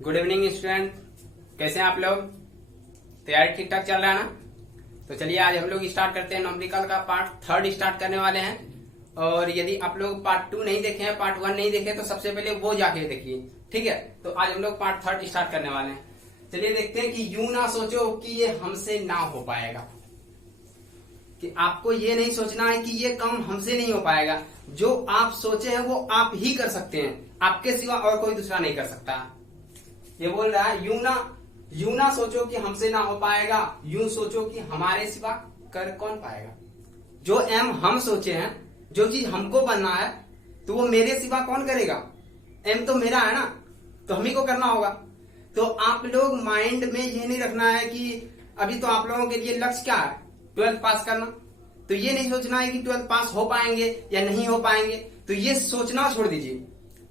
Good evening student, कैसे हैं आप लोग? तैयारी ठीक ठाक चल रहा है ना? तो चलिए आज हम लोग स्टार्ट करते हैं। न्यूमेरिकल का पार्ट 3 स्टार्ट करने वाले हैं। और यदि आप लोग पार्ट 2 नहीं देखे हैं, पार्ट 1 नहीं देखे, तो सबसे पहले वो जाके देखिए, ठीक है। तो आज हम लोग पार्ट 3 स्टार्ट करने वाले हैं। चलिए देखते हैं कि यूं ना सोचो कि ये हमसे ना हो पाएगा, कि आपको ये नहीं सोचना है कि ये काम हमसे नहीं हो पाएगा। जो आप सोचे हैं वो आप ही कर सकते हैं, आपके सिवा और कोई दूसरा नहीं कर सकता। ये बोल रहा है यूं ना सोचो कि हमसे ना हो पाएगा, यूं सोचो कि हमारे सिवा कर कौन पाएगा। जो एम हम सोचे हैं, जो चीज हमको बनना है, तो वो मेरे सिवा कौन करेगा? एम तो मेरा है ना, तो हम ही को करना होगा। तो आप लोग माइंड में ये नहीं रखना है कि अभी तो आप लोगों के लिए लक्ष्य क्या है, 12th पास करना। तो ये नहीं सोचना है कि 12th पास हो पाएंगे या नहीं हो पाएंगे, तो ये सोचना छोड़ दीजिए।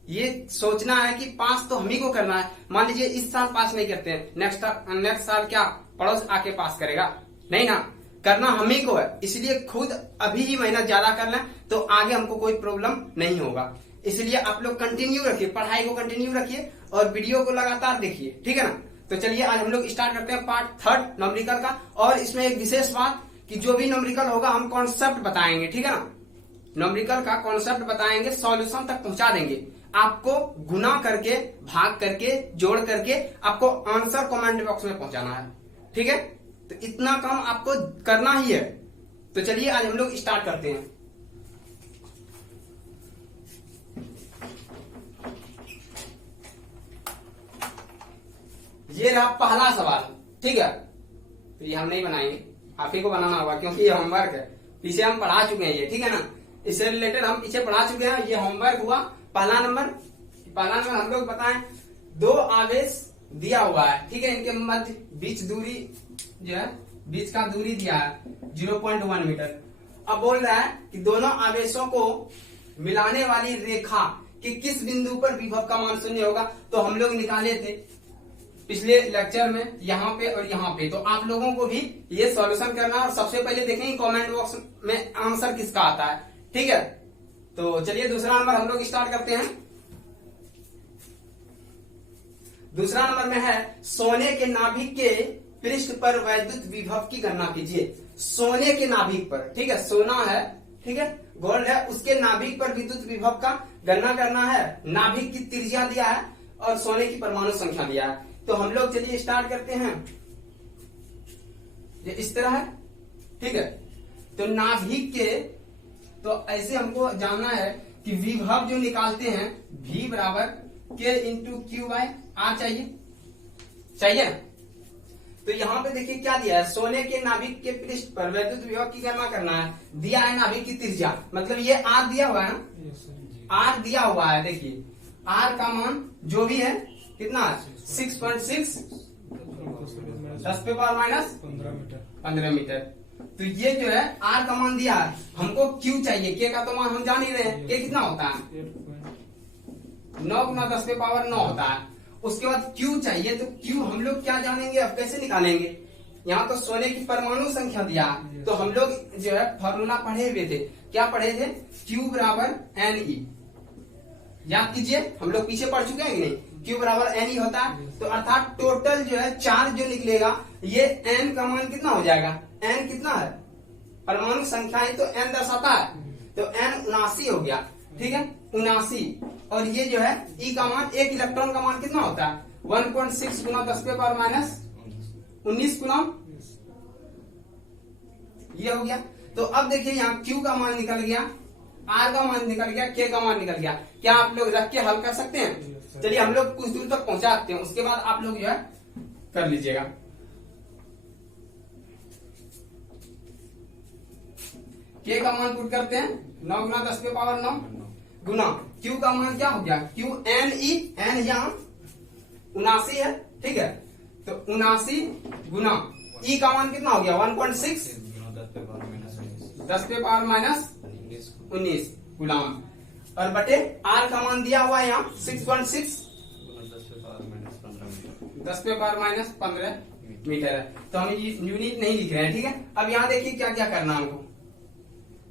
ये सोचना है कि पास तो हम ही को करना है। मान लीजिए इस साल पास नहीं करते हैं, नेक्स्ट साल क्या पड़ोस आके पास करेगा? नहीं ना, करना हम ही को है। इसलिए खुद अभी ही मेहनत ज्यादा कर लें तो आगे हमको कोई प्रॉब्लम नहीं होगा। इसलिए आप लोग कंटिन्यू रखिए, पढ़ाई को कंटिन्यू रखिए और वीडियो को लगातार देखिए, ठीक है ना। तो चलिए आज हम लोग स्टार्ट करते हैं पार्ट 3 न्यूमेरिकल का। और इसमें एक विशेष बात कि जो भी न्यूमेरिकल होगा हम कॉन्सेप्ट बताएंगे, ठीक है ना। न्यूमेरिकल का कॉन्सेप्ट बताएंगे, सॉल्यूशन तक पहुंचा देंगे। आपको गुना करके, भाग करके, जोड़ करके आपको आंसर कमेंट बॉक्स में पहुंचाना है, ठीक है। तो इतना काम आपको करना ही है। तो चलिए आज हम लोग स्टार्ट करते हैं। ये रहा पहला सवाल, ठीक है। तो ये हम नहीं बनाएंगे, आप ही को बनाना होगा, क्योंकि ये होमवर्क है। पीछे हम पढ़ा चुके हैं ये, ठीक है ना। इससे रिलेटेड हम पीछे पढ़ा चुके हैं। ये होमवर्क हुआ। पहला नंबर हम लोग बताएं, 2 आवेश दिया हुआ है, ठीक है। इनके मध्य बीच दूरी जो है, बीच का दूरी दिया है 0.1 मीटर। अब बोल रहा है कि दोनों आवेशों को मिलाने वाली रेखा के किस बिंदु पर विभव का मान 0 होगा। तो हम लोग निकाले थे पिछले लेक्चर में, यहाँ पे और यहाँ पे। तो आप लोगों को भी ये सॉल्यूशन करना है और सबसे पहले देखेंगे कमेंट बॉक्स में आंसर किसका आता है, ठीक है। तो चलिए दूसरा नंबर हम लोग स्टार्ट करते हैं। दूसरा नंबर में है, सोने के नाभिक के पृष्ठ पर वैद्युत विभव की गणना कीजिए। सोने के नाभिक पर, ठीक है, सोना है, ठीक है, गोल्ड है, उसके नाभिक पर विद्युत विभव का गणना करना है। नाभिक की त्रिज्या दिया है और सोने की परमाणु संख्या दिया है। तो हम लोग चलिए स्टार्ट करते हैं। ये इस तरह है, ठीक है। तो नाभिक के, तो ऐसे हमको जानना है कि विभव जो निकालते हैं, V बराबर K into Q by R चाहिए। तो यहाँ पे देखिए क्या दिया है, सोने के नाभिक के पृष्ठ पर वैद्युत विभव की गणना करना है। दिया है नाभिक की त्रिज्या, मतलब ये आर दिया हुआ है ना, आर दिया हुआ है। देखिए आर का मान जो भी है कितना है, 6.6 10 पे पावर माइनस 15 मीटर। तो ये जो है आर का मान दिया है, हमको क्यू चाहिए। के का तो मान हम जान ही रहे हैं, के कितना होता है 9 गुना 10 पे पावर 9 होता है। उसके बाद क्यू चाहिए, तो क्यू हम लोग क्या जानेंगे, अब कैसे निकालेंगे। यहाँ तो सोने की परमाणु संख्या दिया, तो हम लोग जो है फॉर्मूला पढ़े हुए थे। क्या पढ़े थे? क्यू बराबर NE। याद कीजिए, हम लोग पीछे पढ़ चुके हैं कि नहीं। क्यू बराबर NE होता है। तो अर्थात टोटल जो है चार्ज जो निकलेगा, ये N का मान कितना हो जाएगा। N कितना है, परमाणु संख्या है तो N दर्शाता है, तो N 79 हो गया, ठीक है, 79। और ये जो है E का मान, एक इलेक्ट्रॉन का मान कितना होता है, 1.6 गुना 10 पे पावर माइनस 19 गुना, ये हो गया। तो अब देखिए यहाँ Q का मान निकल गया, R का मान निकल गया, K का मान निकल गया। क्या आप लोग रख के हल कर सकते हैं? चलिए हम लोग कुछ दूर तक पहुंचाते हैं, उसके बाद आप लोग जो है कर लीजिएगा। K का मान पुट करते हैं, 9 गुना 10 पे पावर 9 गुना Q का मान क्या हो गया, Q NE, N यहाँ 79 है, ठीक है। तो 79 गुना E का मान कितना हो गया, 1.6 10 पे पावर माइनस 19 गुलाम, और बटे R का मान दिया हुआ है यहाँ 6.6 10 पे पावर माइनस 15 मीटर है। तो हम यूनिट नहीं लिख रहे हैं, ठीक है। अब यहाँ देखिए क्या क्या करना है हमको।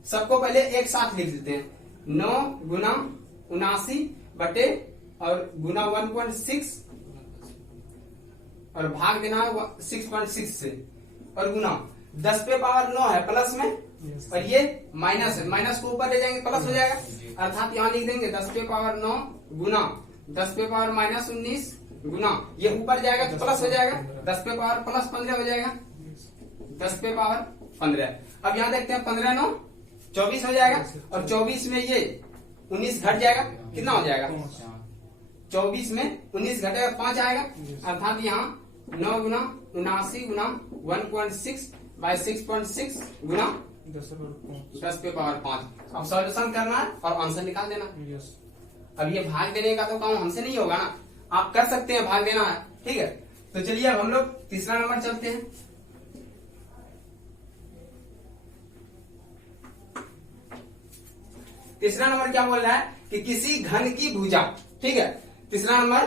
सबको पहले एक साथ लिख देते हैं, 9 गुना 79 बटे और गुना 1.6 और भाग देना है 6.6 से और गुना 10 पे पावर 9 है प्लस में और ये माइनस है, माइनस को ऊपर ले जाएंगे प्लस हो जाएगा, अर्थात यहाँ लिख देंगे 10 पे पावर 9 गुना 10 पे पावर माइनस 19 गुना ये ऊपर जाएगा तो प्लस हो जाएगा, 10 पे पावर प्लस 15 हो जाएगा, 10 पे पावर 15। अब यहाँ देखते हैं 15 9 24 हो जाएगा और 24 में ये 19 घट जाएगा, कितना हो जाएगा 24 में 19 घटेगा 5 आएगा, अर्थात यहाँ 9 गुना 79 गुना 1.6 बाय 6.6 गुना 10 पे पावर 5। अब सॉल्यूशन करना है और आंसर निकाल देना। अब ये भाग देने का तो काम हमसे नहीं होगा ना, आप कर सकते हैं, भाग देना है, ठीक है। तो चलिए अब हम लोग तीसरा नंबर चलते हैं। तीसरा नंबर क्या बोल रहा है कि किसी घन की भुजा, ठीक है, तीसरा नंबर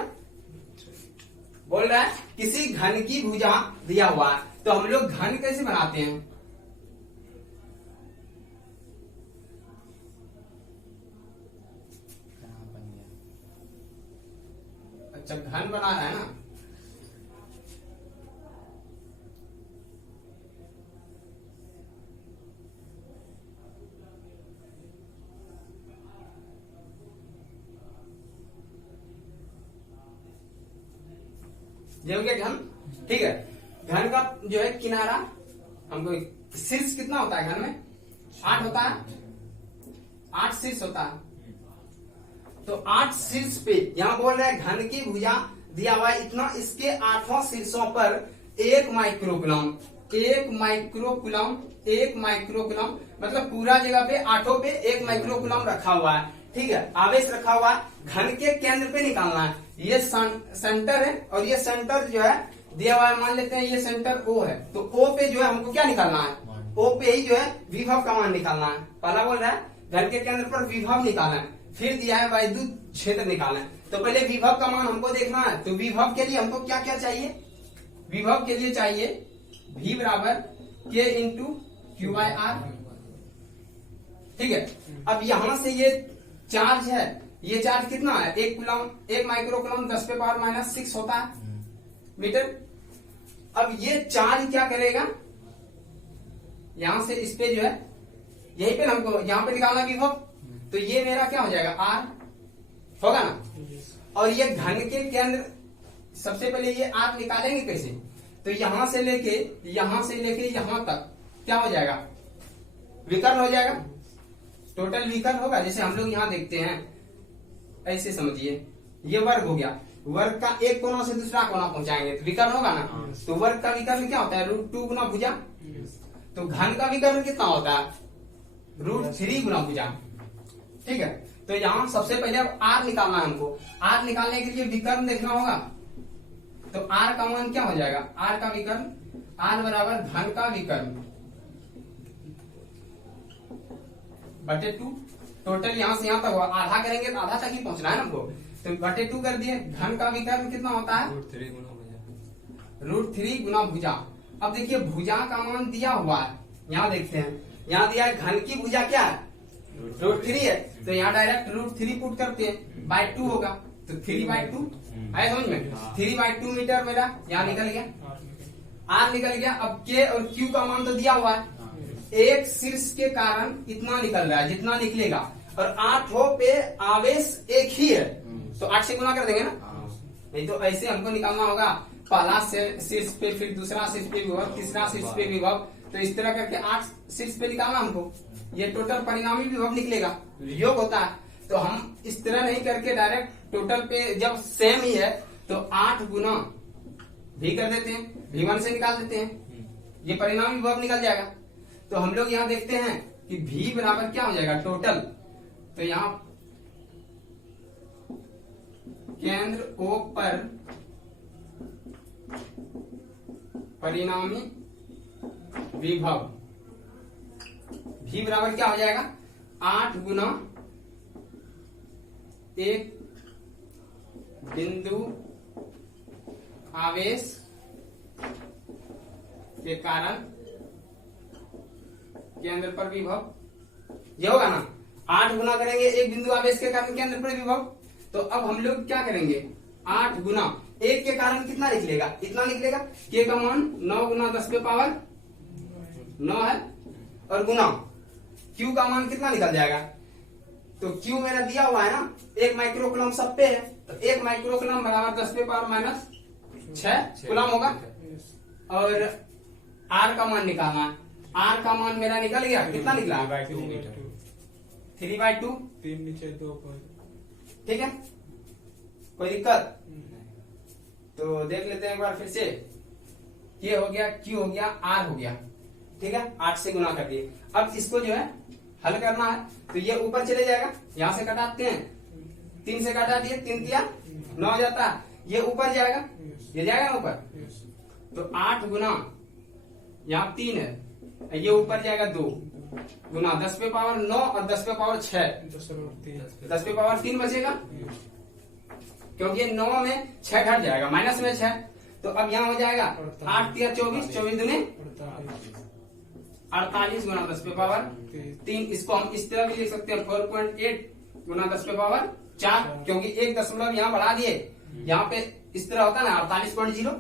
बोल रहा है किसी घन की भुजा दिया हुआ है, तो हम लोग घन कैसे बनाते हैं? अच्छा घन बना रहा है ना, जो कि घन, ठीक है। घन का जो है किनारा हमको शीर्ष कितना होता है घन में 8 होता है, 8 शीर्ष होता है, तो 8 शीर्ष पे यहाँ बोल रहे हैं घन की भुजा दिया हुआ है इतना, इसके 8 शीर्षों पर 1 माइक्रोकुलम, 1 माइक्रोकुलम, 1 माइक्रोकुलम मतलब पूरा जगह पे 8 पे 1 माइक्रोकुलम रखा हुआ है, ठीक है, आवेश रखा हुआ है। घन के केंद्र पे निकालना है, ये सेंटर है और ये सेंटर जो है दिया हुआ है, मान लेते हैं ये सेंटर O है, तो O पे जो है हमको क्या निकालना है, O पे ही जो है विभव का मान निकालना है। पहला बोल रहा है घन के केंद्र पर विभव निकालना है, फिर दिया है वैद्युत क्षेत्र निकालना है। तो पहले विभव का मान हमको देखना है, तो विभव के लिए हमको क्या क्या चाहिए, विभव के लिए चाहिए V बराबर K into Q by R, ठीक है। अब यहां से ये चार्ज है, ये चार्ज कितना है 1 कुलम, 1 माइक्रोकुलम 10 पे पावर माइनस 6 होता है मीटर। अब ये चार्ज क्या करेगा, यहां से इस पे जो है यहीं पे हमको यहाँ पे निकालना विभव, तो ये मेरा क्या हो जाएगा R होगा ना, और ये घन के केंद्र सबसे पहले ये R निकालेंगे कैसे, तो यहां से लेके यहां तक क्या हो जाएगा विकर्ण हो जाएगा, टोटल विकर्ण होगा। जैसे हम लोग यहाँ देखते हैं ऐसे समझिए, ये वर्ग हो गया, वर्ग का एक कोना से दूसरा कोना पहुंचाएंगे तो विकर्ण होगा ना, तो वर्ग का विकर्ण क्या होता है √2 गुना भुजा, तो घन का विकर्ण कितना होता है √3 गुना भुजा, ठीक है। तो यहाँ सबसे पहले अब R निकालना है हमको, R निकालने के लिए विकर्ण देखना होगा, तो R का मान क्या हो जाएगा, R का विकर्ण, R बराबर घन का विकर्ण बटे 2, टोटल यहाँ से यहाँ तक हुआ, आधा करेंगे तो आधा तक ही पहुंचना है हमको, तो बटे 2 कर दिए। घन का विकर्ण कितना होता है √3 गुना भुजा। अब देखिए भुजा का मान दिया हुआ है, यहाँ देखते हैं, यहाँ दिया है घन की भुजा क्या है √3 है, तो यहाँ डायरेक्ट √3 पुट करते हैं, बाय 2 होगा, तो 3/2 है समझ में, 3/2 मीटर मेरा यहाँ निकल गया, R निकल गया। अब K और Q का मान तो दिया हुआ है, एक शीर्ष के कारण इतना निकल रहा है जितना निकलेगा, और 8 पे आवेश एक ही है, तो 8 से गुना कर देंगे ना, नहीं तो ऐसे हमको निकालना होगा, पहला शीर्ष पे, फिर दूसरा शीर्ष पे विभव, तीसरा शीर्ष पे विभव, तो इस तरह करके 8 शीर्ष पे निकालना हमको, ये टोटल परिणामी विभव निकलेगा, योग होता है। तो हम इस तरह नहीं करके डायरेक्ट टोटल पे जब सेम ही है तो 8 गुना भी कर देते हैं, V1 से निकाल देते हैं, ये परिणामी विभव निकल जाएगा। तो हम लोग यहाँ देखते हैं कि V बराबर क्या हो जाएगा टोटल, तो यहाँ केंद्र O पर परिणामी विभव V बराबर क्या हो जाएगा 8 गुना 1 बिंदु आवेश के कारण केंद्र पर विभव, ये होगा ना, 8 गुना करेंगे 1 बिंदु आवेश के कारण केंद्र पर विभव, तो अब हम लोग क्या करेंगे, 8 गुना 1 के कारण कितना निकलेगा, इतना निकलेगा। के का मान 9 गुना 10 पे पावर 9 है, और गुना क्यू का मान कितना निकल जाएगा, तो क्यू मेरा दिया हुआ है ना 1 माइक्रो कूलम सब पे है, तो 1 माइक्रो कूलम बराबर 10 पे पावर माइनस 6 कूलम होगा। और आर का मान निकालना है, आर का मान मेरा निकल गया, कितना निकला 3/2, 3 नीचे 2 पर। ठीक है, कोई दिक्कत। तो देख लेते हैं एक बार फिर से, ये हो गया, क्यू हो गया, आर हो गया, ठीक है, 8 से गुना कर दिए। अब इसको जो है हल करना है, तो ये ऊपर चले जाएगा, यहां से कटाते हैं, 3 से कटा दिए, 3 दिया 9 हो जाता, ये ऊपर जाएगा, ये जाएगा ना ऊपर, तो 8 गुना यहाँ 3 है, ये ऊपर जाएगा 2 गुना 10 पे पावर 9 और 10 पे पावर 6, 10 पे पावर 3 बचेगा, क्योंकि 9 में 6 घट जाएगा, माइनस में 6, तो अब यहाँ हो जाएगा 8 3 24, 24 दूनी 48 गुना 10 पे पावर 3। इसको हम इस तरह भी लिख सकते हैं 4.8 गुना 10 पे पावर 4, क्योंकि 1 दशमलव यहाँ बढ़ा दिए, यहाँ पे इस तरह होता है ना 48.0,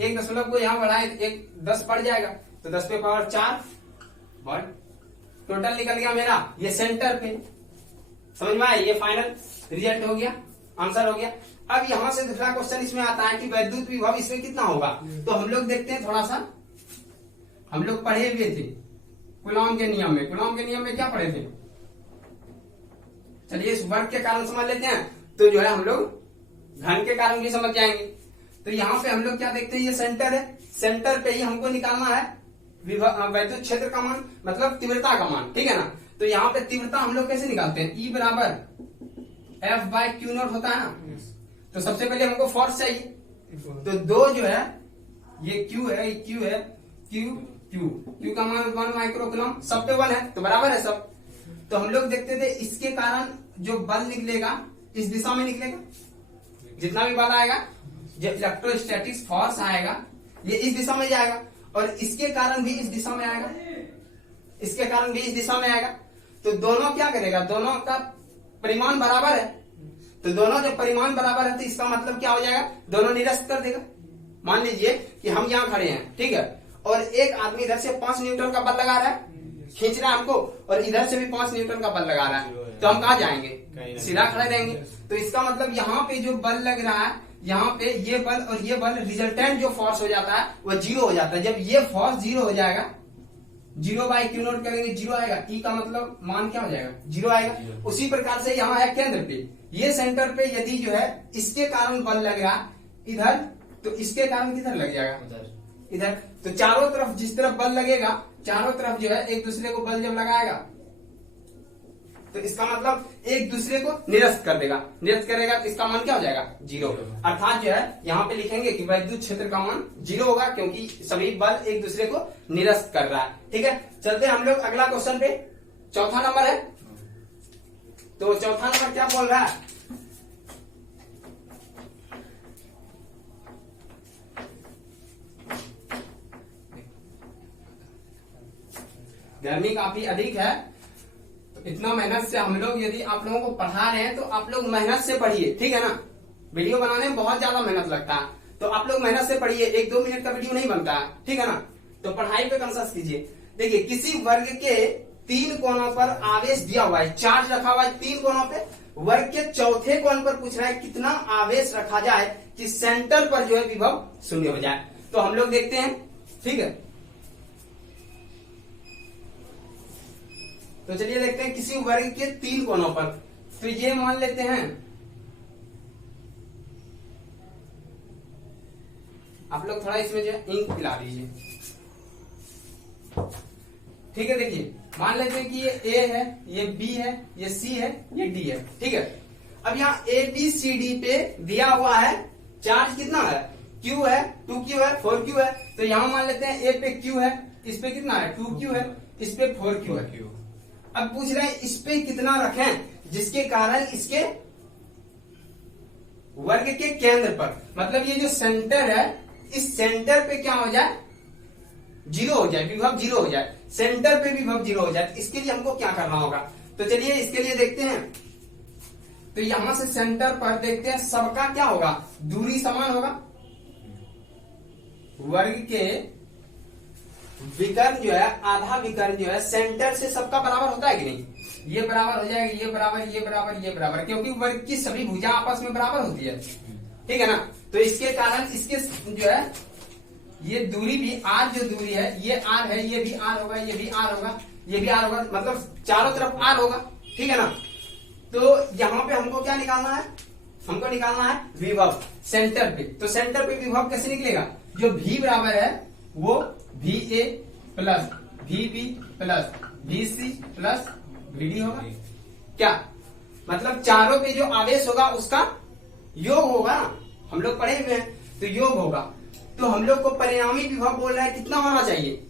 1 दशमलव को यहाँ बढ़ाए तो 10 बढ़ जाएगा, तो 10 पे पावर 4 और टोटल निकल गया मेरा ये सेंटर पे। समझ में आया, ये फाइनल रिजल्ट हो गया, आंसर हो गया। अब यहाँ से दूसरा क्वेश्चन इसमें आता है कि वैद्युत विभव इसमें कितना होगा, तो हम लोग देखते हैं थोड़ा सा, हम लोग पढ़े हुए थे कूलॉम के नियम में, कूलॉम के नियम में क्या पढ़े थे, चलिए इस वर्ग के कारण समझ लेते हैं, तो जो है हम लोग घन के कारण भी समझ जाएंगे। तो यहाँ पे हम लोग क्या देखते हैं, ये सेंटर है, सेंटर पे ही हमको निकालना है वैद्युत क्षेत्र का मान, मतलब तीव्रता का मान, ठीक है ना। तो यहाँ पे तीव्रता हम लोग कैसे निकालते हैं, E बराबर F/Q0 होता है ना। तो सबसे पहले हमको फोर्स चाहिए, तो 2 जो है ये Q है, ये Q है, Q का मान 1 माइक्रो कूलम, सब पे 1 है तो बराबर है सब। तो हम लोग देखते थे इसके कारण जो बल निकलेगा इस दिशा में निकलेगा, जितना भी बल आएगा, जो इलेक्ट्रोस्टैटिक्स फोर्स आएगा ये इस दिशा में जाएगा, और इसके कारण भी इस दिशा में आएगा, इसके कारण भी इस दिशा में आएगा। तो दोनों क्या करेगा, दोनों का परिमाण बराबर है, तो दोनों जब परिमाण बराबर है तो इसका मतलब क्या हो जाएगा, दोनों निरस्त कर देगा। मान लीजिए कि हम यहाँ खड़े हैं, ठीक है, और एक आदमी इधर से 5 न्यूटन का बल लगा रहा है, खींच रहा है हमको, और इधर से भी 5 न्यूटन का बल लगा रहा है, तो हम कहाँ जाएंगे, सीधा खड़े रहेंगे। तो इसका मतलब यहाँ पे जो बल लग रहा है, यहाँ पे ये बल और ये बल, रिजल्टेंट जो फोर्स हो जाता है वो 0 हो जाता है। जब ये फोर्स 0 हो जाएगा, 0/Q0 करेंगे 0 आएगा, E का मतलब मान क्या हो जाएगा, 0 आएगा। उसी प्रकार से यहाँ है केंद्र पे, ये सेंटर पे यदि जो है इसके कारण बल लग रहा इधर, तो इसके कारण किधर लग जाएगा, इधर। तो चारों तरफ जिस तरफ बल लगेगा, चारों तरफ जो है एक दूसरे को बल जब लगाएगा तो इसका मतलब एक दूसरे को निरस्त कर देगा, निरस्त करेगा तो इसका मान क्या हो जाएगा, 0। अर्थात जो है यहाँ पे लिखेंगे कि वैद्युत क्षेत्र का मान 0 होगा, क्योंकि सभी बल एक दूसरे को निरस्त कर रहा है। ठीक है, चलते हैं हम लोग अगला क्वेश्चन पे, चौथा नंबर है। तो चौथा नंबर क्या बोल रहा है, गर्मी काफी अधिक है, तो इतना मेहनत से हम लोग, यदि आप लोगों को पढ़ा रहे हैं तो आप लोग मेहनत से पढ़िए, ठीक है ना। वीडियो बनाने में बहुत ज्यादा मेहनत लगता है, तो आप लोग मेहनत से पढ़िए, 1-2 मिनट का वीडियो नहीं बनता है, ठीक है ना। तो पढ़ाई पे कंसंट्रेट कीजिए। देखिए, किसी वर्ग के 3 कोनों पर आवेश दिया हुआ है, चार्ज रखा हुआ है 3 कोनों पे, वर्ग के चौथे कोण पर पूछ रहा है कितना आवेश रखा जाए कि सेंटर पर जो है विभव 0 हो जाए। तो हम लोग देखते हैं, ठीक है। तो चलिए देखते हैं किसी वर्ग के 3 कोनों पर। तो ये मान लेते हैं, आप लोग थोड़ा इसमें जो है इंक पिला दीजिए, ठीक है। देखिए, मान लेते हैं कि ये A है, ये B है, ये C है, ये D है, ठीक है। अब यहाँ ABCD पे दिया हुआ है चार्ज कितना है, Q है, 2Q है, 4Q है। तो यहाँ मान लेते हैं A पे Q है, इस पे कितना है 2Q है, इस पे 4Q है। अब पूछ रहे हैं इस पे कितना रखें, जिसके कारण इसके वर्ग के केंद्र पर, मतलब ये जो सेंटर है, इस सेंटर पे क्या हो जाए, 0 हो जाए, विभव 0 हो जाए, सेंटर पे विभव 0 हो जाए। इसके लिए हमको क्या करना होगा, तो चलिए इसके लिए देखते हैं। तो यहां से सेंटर पर देखते हैं सबका क्या होगा, दूरी समान होगा। वर्ग के विकर्ण जो है, आधा विकर्ण जो है सेंटर से सबका बराबर होता है कि नहीं, ये बराबर हो जाएगा, ये बराबर, ये बराबर, ये बराबर, क्योंकि वर्ग की सभी भुजा आपस में बराबर होती है, ठीक है ना। तो इसके कारण इसके जो है ये दूरी भी आर, जो दूरी है ये आर है, ये भी आर होगा, ये भी आर होगा, ये भी आर होगा, मतलब चारों तरफ आर होगा, ठीक है ना। तो यहाँ पे हमको क्या निकालना है, हमको निकालना है विभव सेंटर पे। तो सेंटर पे विभव कैसे निकलेगा, जो v बराबर है वो va plus vb plus vc plus vd होगा। क्या मतलब चारों पे जो आवेश होगा उसका योग होगा ना, हम लोग पढ़े हुए हैं, तो योग होगा। तो हम लोग को परिणामी विभव बोल रहा है कितना होना चाहिए,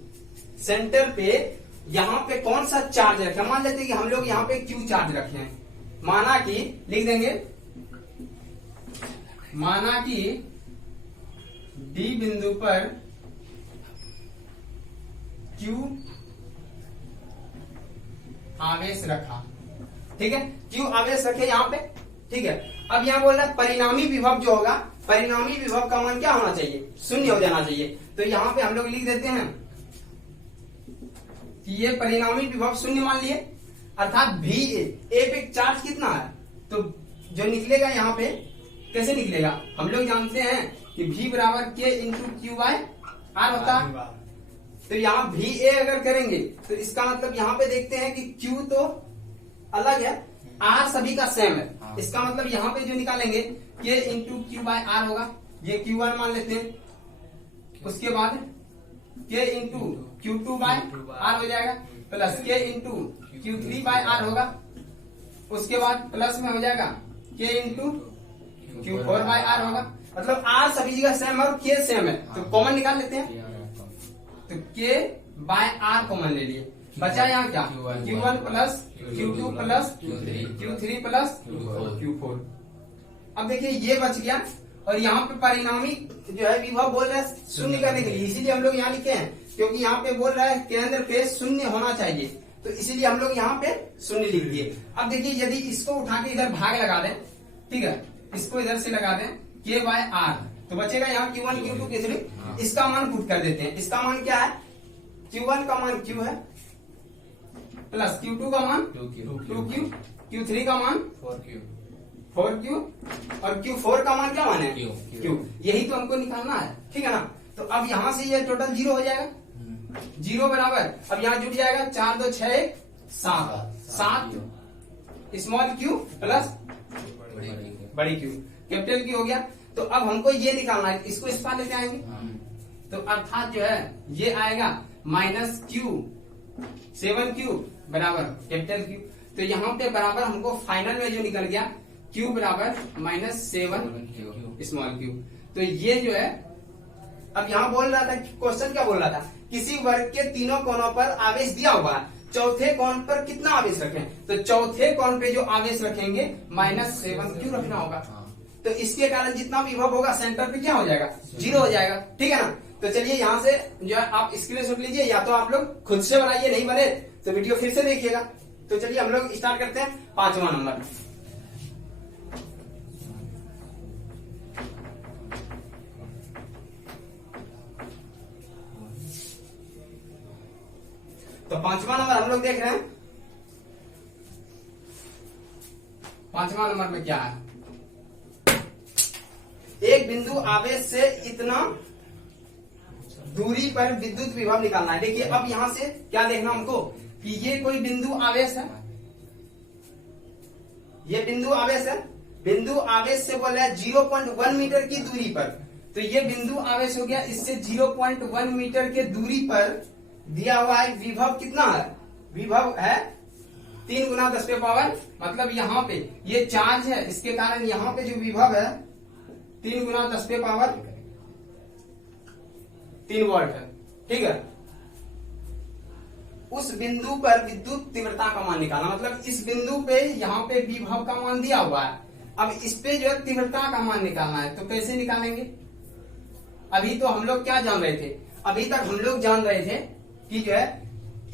सेंटर पे यहाँ पे कौन सा चार्ज रखे, मान लेते हैं कि हम लोग यहाँ पे क्यू चार्ज रखे हैं, माना कि लिख देंगे, माना कि डी बिंदु पर क्यू आवेश रखा, ठीक है, क्यू आवेश रखे यहाँ पे, ठीक है। अब यहाँ बोल रहा है परिणामी विभव जो होगा, परिणामी विभव का मान क्या होना चाहिए, शून्य हो जाना चाहिए। तो यहाँ पे हम लोग लिख देते हैं कि ये परिणामी विभव शून्य मान लिए, अर्थात भी ए पे चार्ज कितना है, तो जो निकलेगा यहाँ पे कैसे निकलेगा, हम लोग जानते हैं कि v बराबर के इंटू क्यू बाय आर होता है। तो यहाँ भी ए अगर करेंगे तो इसका मतलब यहाँ पे देखते हैं कि क्यू तो अलग है, आर सभी का सेम है, इसका मतलब यहाँ पे जो निकालेंगे के इंटू क्यू बाय आर होगा, ये Q1 मान लेते हैं, उसके बाद के इंटू Q2 बाय आर हो जाएगा, प्लस के इंटू Q3 बाय आर होगा, उसके बाद प्लस में हो जाएगा के इंटू Q4 बाय आर होगा। मतलब आर सभी जगह सेम है और के सेम है, तो कॉमन निकाल लेते हैं, तो के बाय आर कॉमन ले लिए, बचा यहाँ क्या Q1 plus Q2 plus Q3 plus Q4। अब देखिए ये बच गया, और यहाँ पे परिणामी जो है विभव बोल रहा है शून्य करने के लिए, इसीलिए हम लोग यहाँ लिखे हैं, क्योंकि यहाँ पे बोल रहा है केंद्र पे शून्य होना चाहिए, तो इसीलिए हम लोग यहाँ पे शून्य लिख दिए। अब देखिए यदि इसको उठा के इधर भाग लगा दें, ठीक है, इसको इधर से लगा दें के बाय आर, तो बचेगा यहाँ Q1 Q2 Q3, इसका मान पुट कर देते हैं, इसका मान क्या है, Q1 का मान Q है, प्लस Q2 का मान 2Q, Q3 का मान 4Q और Q4 का मान क्या मान है Q, यही तो हमको निकालना है, ठीक है ना। तो अब यहाँ से ये टोटल 0 हो जाएगा, 0 बराबर, अब यहाँ जुट जाएगा 4 2 6 7 स्मॉल क्यू प्लस बड़ी क्यू, कैपिटल क्यू हो गया। तो अब हमको ये निकालना है, इसको इस पार लेते आएंगे, तो अर्थात जो है ये आएगा माइनस क्यू 7Q बराबर कैपिटल क्यू। तो यहाँ पे बराबर हमको फाइनल में जो निकल गया Q बराबर -7 स्मॉल क्यू। तो ये जो है, अब यहाँ बोल रहा था, क्वेश्चन क्या बोल रहा था, किसी वर्ग के तीनों कोनों पर आवेश दिया हुआ है, चौथे कोण पर कितना आवेश रखें, तो चौथे कोण पे जो आवेश रखेंगे -7Q रखना होगा। तो इसके कारण जितना विभव होगा सेंटर पे क्या हो जाएगा, 0 हो जाएगा, ठीक है ना। तो चलिए यहाँ से जो है आप स्क्रीनशॉट लीजिए, या तो आप लोग खुद से बनाइए, नहीं बने तो वीडियो फिर से देखिएगा। तो चलिए हम लोग स्टार्ट करते हैं 5वां नंबर। तो 5वां नंबर हम लोग देख रहे हैं, 5वां नंबर में क्या है, एक बिंदु आवेश से इतना दूरी पर विद्युत विभव निकालना है। देखिए अब यहां से क्या देखना हमको कि ये कोई बिंदु आवेश है, ये बिंदु आवेश है, बिंदु आवेश से बोल रहा है 0.1 मीटर की दूरी पर, तो ये बिंदु आवेश हो गया, इससे 0.1 मीटर के दूरी पर दिया हुआ है विभव कितना है, विभव है 3 गुना 10 पे पावर, मतलब यहाँ पे ये चार्ज है, इसके कारण यहाँ पे जो विभव है 3 गुना 10 पे पावर 3 वोल्ट है, ठीक है। उस बिंदु पर विद्युत तीव्रता का मान निकालना, मतलब इस बिंदु पे यहाँ पे विभव का मान दिया हुआ है, अब इस पे जो है तीव्रता का मान निकालना है। तो कैसे निकालेंगे, अभी तो हम लोग क्या जान रहे थे, अभी तक हम लोग जान रहे थे कि जो है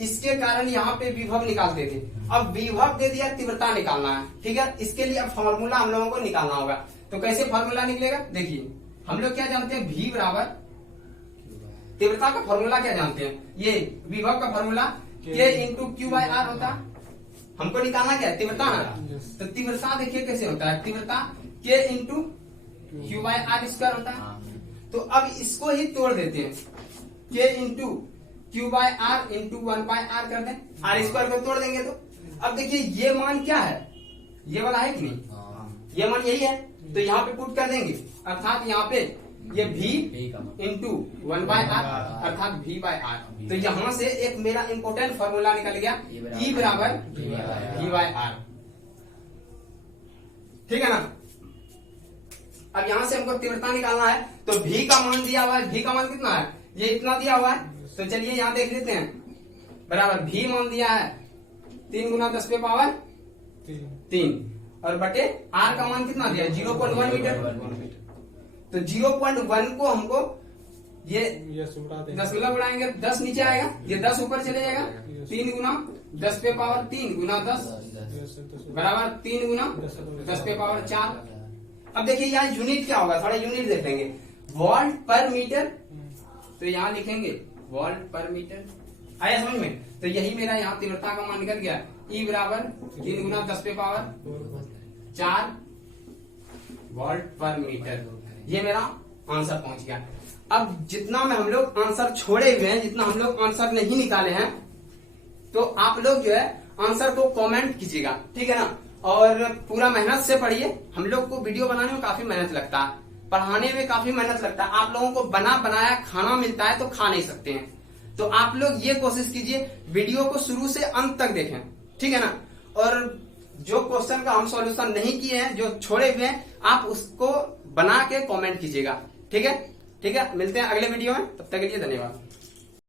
इसके कारण यहाँ पे विभव निकालते थे। अब विभव दे दिया, तीव्रता निकालना है, ठीक है। इसके लिए अब फॉर्मूला हम लोगों को निकालना होगा। तो कैसे फॉर्मूला निकलेगा, देखिए हम लोग क्या जानते हैं, V बराबर तीव्रता का फॉर्मूला क्या जानते हैं, ये विभव का formula K into Q by R होता है। हमको निकालना क्या है, तीव्रता ना। तो तीव्रता देखिए कैसे होता है, तीव्रता K into Q by R square होता है। तो अब इसको ही तोड़ देते हैं, K into Q by R into 1 by R कर दें, आर स्क्वायर को तोड़ देंगे। तो अब देखिए ये मान क्या है, ये वाला है कि नहीं, ये मान यही है। तो यहाँ पे पुट कर देंगे, अर्थात यहाँ पे ये V इंटू 1 बाय आर अर्थात V बाय आर। तो यहाँ से एक मेरा इंपोर्टेंट फॉर्मूला निकल गया, E बराबर V बाय आर, ठीक है ना। अब यहाँ से हमको तीव्रता निकालना है, तो V का मान दिया हुआ है, V का मान कितना है, ये इतना दिया हुआ है। तो चलिए यहाँ देख लेते हैं, बराबर V मान दिया है 3 गुना 10 पे पावर 3 और बटे R का मान कितना दिया है 0.1 मीटर। तो 0.1 को हमको ये दशमलव बढ़ाएंगे, 10 नीचे आएगा, ये 10 ऊपर चले जाएगा। 3 गुना 10 पे पावर 3 गुना 10 बराबर 3 गुना 10 पे पावर 4। अब देखिए यहाँ यूनिट क्या होगा, थोड़ा यूनिट देख लेंगे, वोल्ट पर मीटर। तो यहाँ लिखेंगे वोल्ट पर मीटर, आया समझ में। तो यही मेरा यहाँ तीव्रता का मान निकल गया, E बराबर 3 गुना 10 पे पावर 4 वोल्ट पर मीटर। ये मेरा आंसर पहुंच गया। अब जितना में हम लोग आंसर छोड़े हुए हैं, जितना हम लोग आंसर नहीं निकाले हैं, तो आप लोग जो है आंसर को कमेंट कीजिएगा, ठीक है ना। और पूरा मेहनत से पढ़िए। हम लोग को वीडियो बनाने में काफी मेहनत लगता है, पढ़ाने में काफी मेहनत लगता है। आप लोगों को बना बनाया खाना मिलता है तो खा नहीं सकते हैं। तो आप लोग ये कोशिश कीजिए वीडियो को शुरू से अंत तक देखें, ठीक है ना। और जो क्वेश्चन का हम सॉल्यूशन नहीं किए हैं, जो छोड़े हुए हैं, आप उसको बना के कमेंट कीजिएगा, ठीक है। ठीक है, मिलते हैं अगले वीडियो में, तब तक के लिए धन्यवाद।